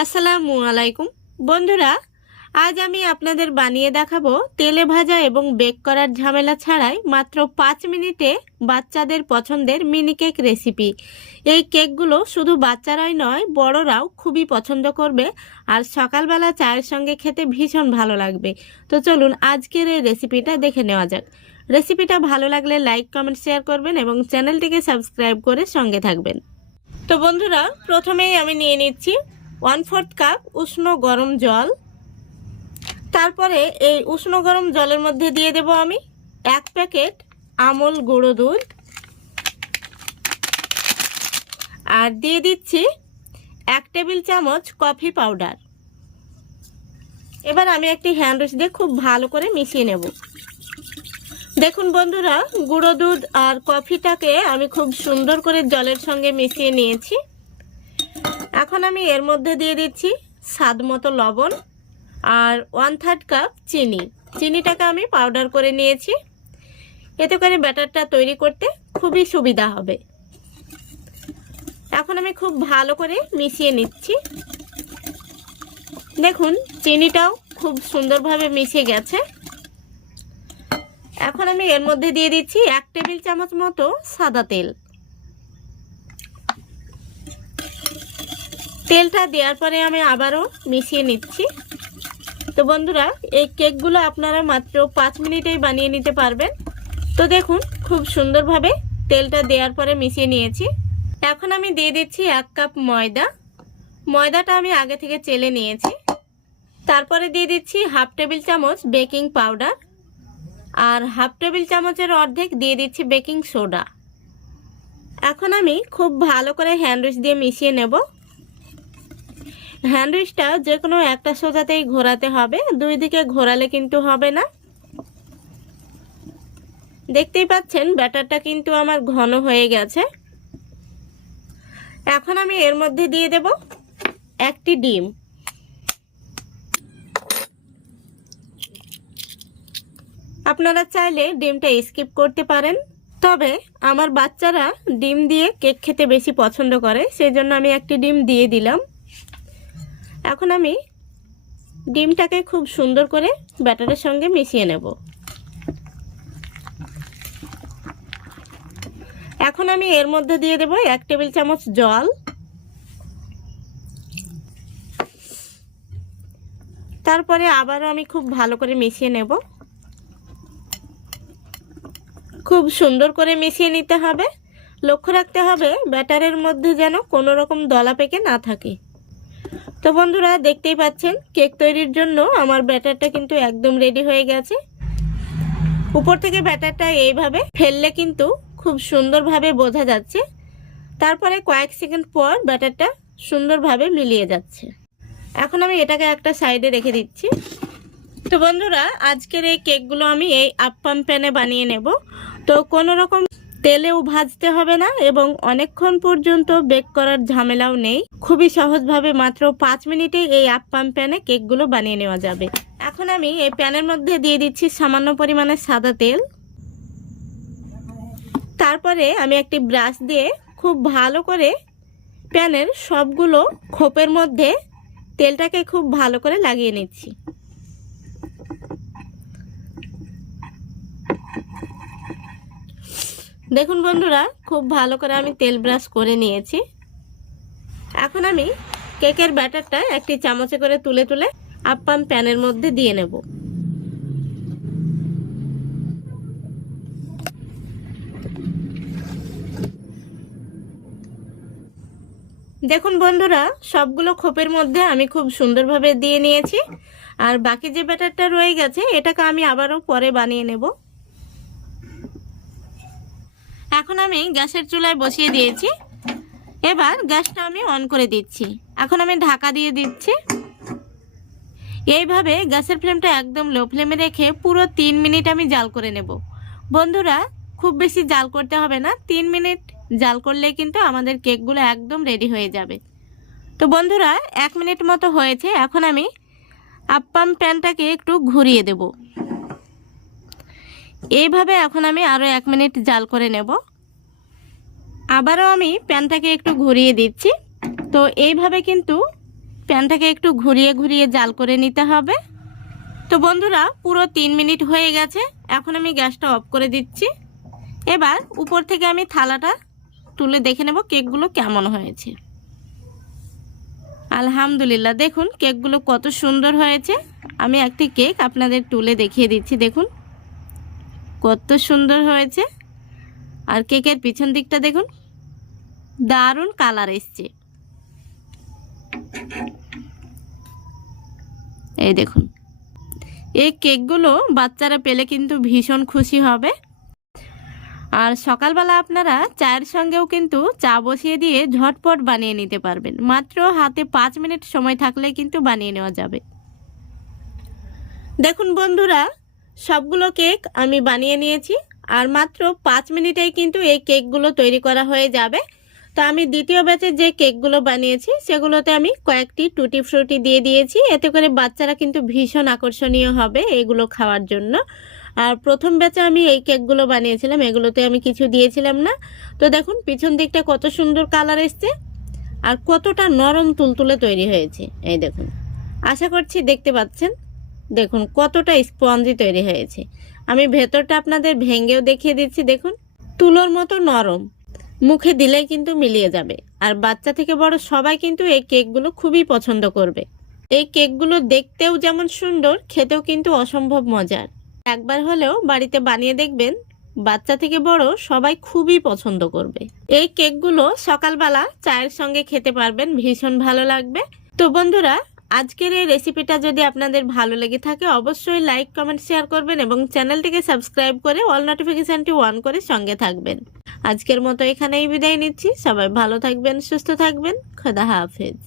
আসসালামু আলাইকুম বন্ধুরা, আজ আমি আপনাদের বানিয়ে দেখাবো তেলে ভাজা এবং বেক করার ঝামেলা ছাড়াই মাত্র 5 মিনিটে বাচ্চাদের পছন্দের মিনি কেক রেসিপি। এই কেকগুলো শুধু বাচ্চারাই নয়, বড়রাও খুবই পছন্দ করবে আর সকালবেলা চায়ের সঙ্গে খেতে ভীষণ ভালো লাগবে। তো চলুন আজকের এই রেসিপিটা দেখে নেওয়া যাক। রেসিপিটা ভালো লাগলে লাইক, কমেন্ট, শেয়ার করবেন এবং চ্যানেলটিকে সাবস্ক্রাইব করে সঙ্গে থাকবেন। তো বন্ধুরা, প্রথমেই আমি নিয়ে নিচ্ছি 1/4 কাপ উষ্ণ গরম জল। তারপরে এই উষ্ণ গরম জলের মধ্যে দিয়ে দেব আমি 1 প্যাকেট আমল গুঁড়ো দুধ, আর দিয়ে দিচ্ছি 1 টেবিল চামচ কফি পাউডার। এবার আমি একটি হ্যান্ড উইস্ক দিয়ে খুব ভালো করে মিশিয়ে নেব। দেখুন বন্ধুরা, গুঁড়ো দুধ আর কফিটাকে আমি খুব সুন্দর করে জলের সঙ্গে মিশিয়ে নিয়েছি। এখন আমি এর মধ্যে দিয়ে দিচ্ছি স্বাদ মতো লবণ আর 1/3 কাপ চিনি। চিনিটাকে আমি পাউডার করে নিয়েছি, এতে করে ব্যাটারটা তৈরি করতে খুবই সুবিধা হবে। এখন আমি খুব ভালো করে মিশিয়ে নিচ্ছি। দেখুন চিনিটাও খুব সুন্দরভাবে মিশে গেছে। এখন আমি এর মধ্যে দিয়ে দিচ্ছি 1 টেবিল চামচ মতো সাদা তেল। তেলটা দেওয়ার পরে আমি আবারও মিশিয়ে নিচ্ছি। তো বন্ধুরা, এই কেকগুলো আপনারা মাত্র 5 মিনিটেই বানিয়ে নিতে পারবেন। তো দেখুন খুব সুন্দরভাবে তেলটা দেওয়ার পরে মিশিয়ে নিয়েছি। এখন আমি দিয়ে দিচ্ছি 1 কাপ ময়দা। ময়দাটা আমি আগে থেকে চেলে নিয়েছি। তারপরে দিয়ে দিচ্ছি 1/2 টেবিল চামচ বেকিং পাউডার আর 1/2 টেবিল চামচের অর্ধেক দিয়ে দিচ্ছি বেকিং সোডা। এখন আমি খুব ভালো করে হ্যান্ড উইস্ক দিয়ে মিশিয়ে নেব। হ্যান্ড উইস্কটা যে কোনো একটা সোজাতেই ঘোরাতে হবে, দুই দিকে ঘোরালে কিন্তু হবে না। দেখতেই পাচ্ছেন ব্যাটারটা কিন্তু আমার ঘন হয়ে গেছে। এখন আমি এর মধ্যে দিয়ে দেব একটি ডিম। আপনারা চাইলে ডিমটা স্কিপ করতে পারেন, তবে আমার বাচ্চারা ডিম দিয়ে কেক খেতে বেশি পছন্দ করে, সেজন্য আমি একটি ডিম দিয়ে দিলাম। এখন আমি ডিমটাকে খুব সুন্দর করে ব্যাটারের সঙ্গে মিশিয়ে নেব। এখন আমি এর মধ্যে দিয়ে দেব 1 টেবিল চামচ জল। তারপরে আবারও আমি খুব ভালো করে মিশিয়ে নেব। খুব সুন্দর করে মিশিয়ে নিতে হবে। লক্ষ্য রাখতে হবে ব্যাটারের মধ্যে যেন কোনো রকম দলা পেকে না থাকে। তো বন্ধুরা, দেখতেই পাচ্ছেন কেক তৈরির জন্য আমার ব্যাটারটা কিন্তু একদম রেডি হয়ে গেছে। উপর থেকে ব্যাটারটা এইভাবে ফেললে কিন্তু খুব সুন্দরভাবে বোঝা যাচ্ছে। তারপরে কয়েক সেকেন্ড পর ব্যাটারটা সুন্দরভাবে মিলিয়ে যাচ্ছে। এখন আমি এটাকে একটা সাইডে রেখে দিচ্ছি। তো বন্ধুরা, আজকের এই কেকগুলো আমি এই আপ্পাম প্যানে বানিয়ে নেব। তো কোনো রকম তেলেও ভাজতে হবে না এবং অনেকক্ষণ পর্যন্ত বেক করার ঝামেলাও নেই। খুবই সহজভাবে মাত্র 5 মিনিটে এই আপ্পাম প্যানে কেকগুলো বানিয়ে নেওয়া যাবে। এখন আমি এই প্যানের মধ্যে দিয়ে দিচ্ছি সামান্য পরিমাণে সাদা তেল। তারপরে আমি একটি ব্রাশ দিয়ে খুব ভালো করে প্যানের সবগুলো খোপের মধ্যে তেলটাকে খুব ভালো করে লাগিয়ে নিচ্ছি। দেখুন বন্ধুরা, খুব ভালো করে আমি তেল ব্রাশ করে নিয়েছি। এখন আমি কেকের ব্যাটারটা একটি চামচে করে তুলে তুলে আপ্পাম প্যানের মধ্যে দিয়ে নেব। দেখুন বন্ধুরা, সবগুলো খোপের মধ্যে আমি খুব সুন্দরভাবে দিয়ে নিয়েছি। আর বাকি যে ব্যাটারটা রয়ে গেছে এটাকে আমি আবারও পরে বানিয়ে নেব। এখন আমি গ্যাসের চুলায় বসিয়ে দিয়েছি। এবার গ্যাসটা আমি অন করে দিচ্ছি। এখন আমি ঢাকা দিয়ে দিচ্ছি। এইভাবে গ্যাসের ফ্লেমটা একদম লো ফ্লেমে রেখে পুরো 3 মিনিট আমি জাল করে নেব। বন্ধুরা, খুব বেশি জাল করতে হবে না, 3 মিনিট জাল করলে কিন্তু আমাদের কেকগুলো একদম রেডি হয়ে যাবে। তো বন্ধুরা, 1 মিনিট মতো হয়েছে। এখন আমি আপ্পাম প্যানটাকে একটু ঘুরিয়ে দেব। এইভাবে এখন আমি আরও 1 মিনিট জাল করে নেব। আবারও আমি প্যানটাকে একটু ঘুরিয়ে দিচ্ছি। তো এইভাবে কিন্তু প্যানটাকে একটু ঘুরিয়ে ঘুরিয়ে জাল করে নিতে হবে। তো বন্ধুরা পুরো 3 মিনিট হয়ে গেছে, এখন আমি গ্যাসটা অফ করে দিচ্ছি। এবার উপর থেকে আমি থালাটা তুলে দেখে নেব কেকগুলো কেমন হয়েছে। আলহামদুলিল্লাহ, দেখুন কেকগুলো কত সুন্দর হয়েছে। আমি একটি কেক আপনাদের তুলে দেখিয়ে দিচ্ছি, দেখুন কত সুন্দর হয়েছে। আর কেকের পিছন দিকটা দেখুন, দারুণ কালার এসছে। এই দেখুন, এই কেকগুলো বাচ্চারা পেলে কিন্তু ভীষণ খুশি হবে। আর সকালবেলা আপনারা চায়ের সঙ্গেও কিন্তু চা বসিয়ে দিয়ে ঝটপট বানিয়ে নিতে পারবেন। মাত্র হাতে 5 মিনিট সময় থাকলে কিন্তু বানিয়ে নেওয়া যাবে। দেখুন বন্ধুরা, সবগুলো কেক আমি বানিয়ে নিয়েছি, আর মাত্র 5 মিনিটেই কিন্তু এই কেকগুলো তৈরি করা হয়ে যাবে। তো আমি দ্বিতীয় ব্যাচের যে কেকগুলো বানিয়েছি সেগুলোতে আমি কয়েকটি টুটি ফ্রুটি দিয়ে দিয়েছি, এতে করে বাচ্চারা কিন্তু ভীষণ আকর্ষণীয় হবে এগুলো খাওয়ার জন্য। আর প্রথম ব্যাচে আমি এই কেকগুলো বানিয়েছিলাম, এগুলোতে আমি কিছু দিয়েছিলাম না। তো দেখুন পিছন দিকটা কত সুন্দর কালার এসছে, আর কতটা নরম তুলতুলে তৈরি হয়েছে। এই দেখুন, আশা করছি দেখতে পাচ্ছেন, দেখুন কতটা স্পঞ্জি তৈরি হয়েছে। আমি ভেতরটা আপনাদের ভেঙেও দেখিয়ে দিচ্ছি, দেখুন তুলোর মতো নরম, মুখে দিলেই কিন্তু মিলিয়ে যাবে। আর বাচ্চা থেকে বড় সবাই কিন্তু এই কেকগুলো খুবই পছন্দ করবে। এই কেকগুলো দেখতেও যেমন সুন্দর, খেতেও কিন্তু অসম্ভব মজার। একবার হলেও বাড়িতে বানিয়ে দেখবেন, বাচ্চা থেকে বড় সবাই খুবই পছন্দ করবে। এই কেকগুলো সকালবেলা চায়ের সঙ্গে খেতে পারবেন, ভীষণ ভালো লাগবে। তো বন্ধুরা, আজকের এই রেসিপিটা যদি আপনাদের ভালো লেগে থাকে অবশ্যই লাইক, কমেন্ট, শেয়ার করবেন এবং চ্যানেলটিকে সাবস্ক্রাইব করে অল নোটিফিকেশনটি অন করে সঙ্গে থাকবেন। আজকের মতো এখানেই বিদায় নিচ্ছি। সবাই ভালো থাকবেন, সুস্থ থাকবেন। খোদা হাফেজ।